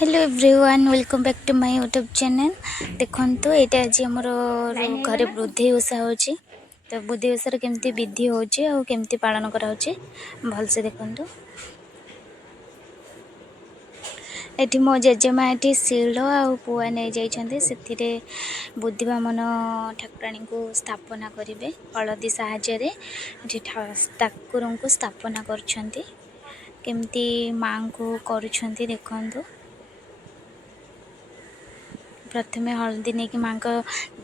Hello everyone welcome back to my YouTube channel. देखो ये आज आम घरे बुद्धि ओषा हो तो बुद्धि ओषार केमती विधि होमती पालन कराऊँचे भलसे देखु। ये मो जेजेमा ये शिल आ पुआ नहीं जाइए से बुद्धि बामन ठाकुराणी को स्थापना करेंगे हलदी साहाय्य ठाकुर को स्थापना करमती माँ को करुँच देखु। प्रथमे हलदी नहीं कि माँ का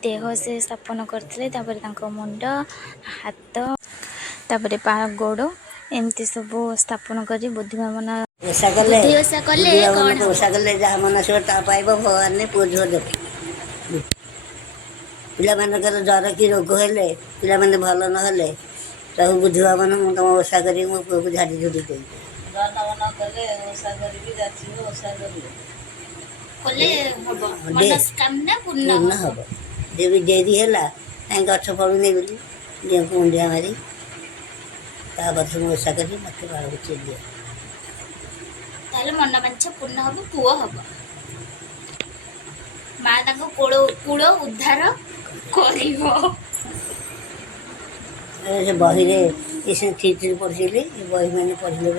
देह से स्थापन करते मुंड हाथ तापर गोड़ एमती सब स्थापन कर बुद्धि भावना ओषा कले जहाँ मनसिब ता पाइब भगवान ने पुओ झील देव पिलामानकर जर कि रोग हेले पिला माने भल नहेले सब बुद्धि भावन मु तुम ओषा करी मो पुओ को झाड़ी झुड़ी देवी पूर्ण हम देवी डेरी है कहीं गछ पड़ूनी बोली झील को मुंडिया मारी तापर मुझे ओषा करी मत बाड़ को चिड़ी मन बांछा पूर्ण हम पुओ हम माँ कूल उद्धार से बही ये ठीक पढ़ी बही मैंने पढ़ले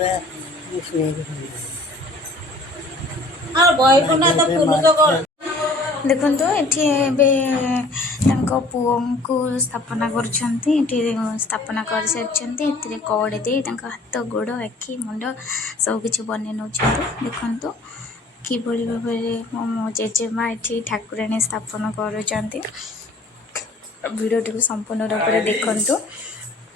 देखो ये पुओ को स्थापना कर स्थापना कर सारी कौड़े दे हाथ गोड़ आखि मुंड सबकि बन नौ देखु कि भाव में मो जेजेमा ये ठाकुराणी स्थापन करटी को संपूर्ण रूप से देखु।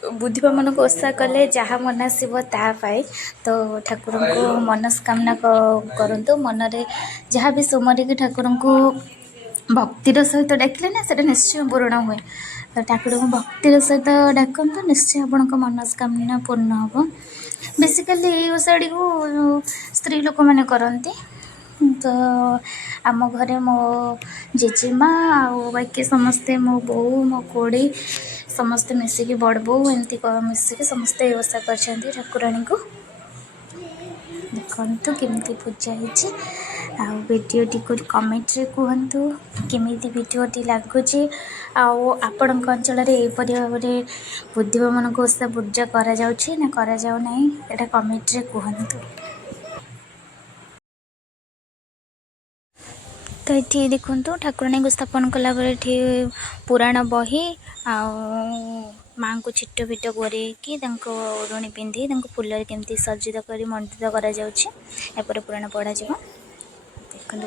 बुद्धिवा मन को ओषा कले जहाँ मनासिब तापाई तो ठाकुर को मनस्कामना करतु मन रे जहाँ भी सोमरिक ठाकुर को भक्तिर सहित डाकिले ना से निश्चय पूर्ण हुए तो ठाकुर को भक्तिर सहित डाकतु निश्चय आपण मनस्कामना पूर्ण हम। बेसिकाली ये ओषाड़ी को स्त्री लोक मैंने करती तो आम घरे मो जेजेमा बाकी समस्ते मो बो मो कोड़ी समस्ते मिसिकी बड़ बो एमती मिसिकी समस्ते ओषा कर ठाकुराणी को देखु केमती पूजा होडीओटी को कमेंट रे कहतु केमी भिडटी लगुच आपण अंचल यहपरी भाव में बुद्धिवा मन को ओषा पूजा करा ना करा यहाँ कमेंट रे कहतु। तो ये देखु ठाकुराणी को स्थापन कला पुराण बही माँ को छिट फिट गोरेकि ओढ़णी पिंधि फूल केमती सज्जित कर मंडित कर पुराण पढ़ा देखो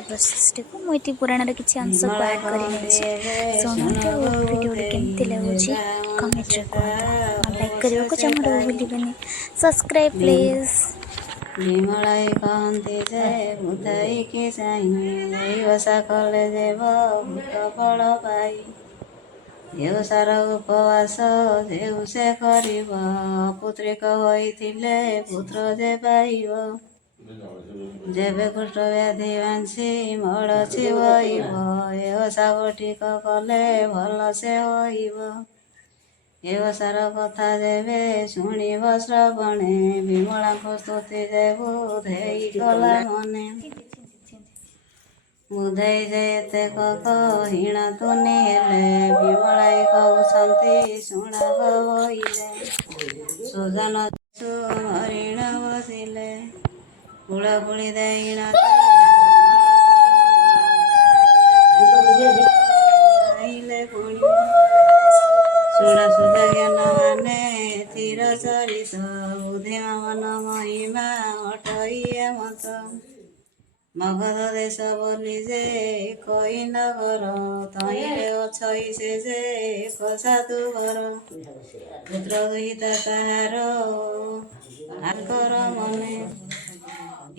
प्रोसेस टी को मुझे पुराण किसी अंश को ऐड कर शुणु वीडियो केमती लगुच कमेंट रे कहतु लाइक करने को जमा भूलें सब्सक्राइब प्लीज। विमलाई कहती जे बुधाई की चाहिए ओषा कले देव भूत फल पाई ये सार उपवास जेउ से करिब पुत्रिक होइथिले पुत्र जे पाइब जेबे कुष्ठ व्याधि बांसी मल छिवइब ए ओषा ठीक कले भल से होइब ए ओषार कथा जेबे शुणिब श्रवणे विमला को स्तुति जेबु धेई कला मने बुधई जे कहीण तुनि हेले विमलाई कहते शुणा गईले सुजन हरिण बसिले फुलफुली दैण पुणी सुड़ा सुधा ज्ञान माने तीर चरित बुद्धिमा मन महिमा अटइए मत मगध देश बोली जे कई नगर तईरे अछई से जे एक साधु घर पुत्र दुहिता ताहार आकर मने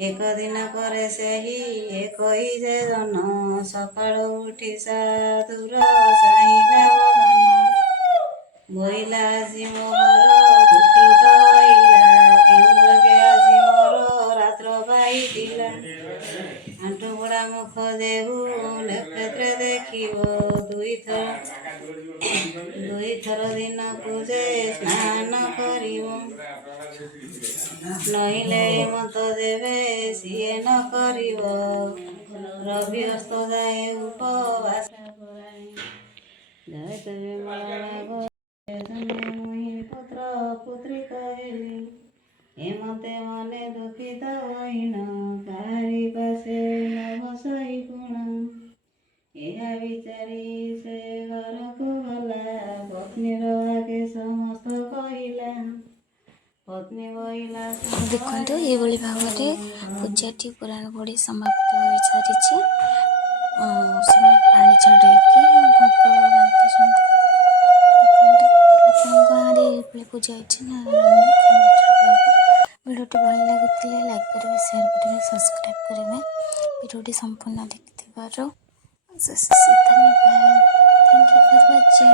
एक दिन करे सेही एक जे जन सकाळ उठी साधुर चाहिले बोइला आजी मोहर दुष्कृत हईला केउँ लगे आजी मोर रात्र पाइला ଆଣ୍ଠୁ ଗୁଡ଼ା ମୁଖ ଦେହୁ ନକ୍ଷତ୍ର ଦେଖିବ ଦୁଇଥର ଦିନକୁ ଯେ ସ୍ନାନ କରିବ ନଇଲେ ମତ ଦେବେ ସିଏ ନ କରିବ ରବି ଅସ୍ତ ଯାଏ ଉପବାସ କରାଇ ଜୟ ତେବେ ମୁହିଁ ପୁତ୍ର ପୁତ୍ରୀ କହିଲି ଏମତେ ମନେ ଦୁଃଖିତ ହୋଇନ କାହାରି ପାଶେ ନବ ସହି ଗୁଣ ଏହା ବିଚାରି ସେ ଘରକୁ ଗଲା ପତ୍ନୀର ଆଗେ ସମସ୍ତ କହିଲା ପତ୍ନୀ ବହିଲା ଦେଖନ୍ତୁ ଏଇଭଳି ଭାବରେ ପୂଜାଟି ପୁରାଣ ପଢ଼ି ସମାପ୍ତ ହୋଇସାରିଛି। ସେମାନେ ପାଣି ଛଡ଼େଇକି ଭୋଗ ବାଣ୍ଟିଛନ୍ତି। ଦେଖନ୍ତୁ ଆପଣଙ୍କ ଗାଁରେ ଏଇଭଳି ପୂଜା ହେଇଛି ନା ଭିଡ଼ିଓଟି ଭଲ ଲାଗୁଥିଲେ ଲାଇକ୍ କରିବେ, ସେୟାର କରିବେ, ସବସ୍କ୍ରାଇବ୍ କରିବେ। ଭିଡ଼ିଓଟି ସମ୍ପୂର୍ଣ୍ଣ ଦେଖିଥିବାରୁ ଧନ୍ୟବାଦ। Thank you for watching.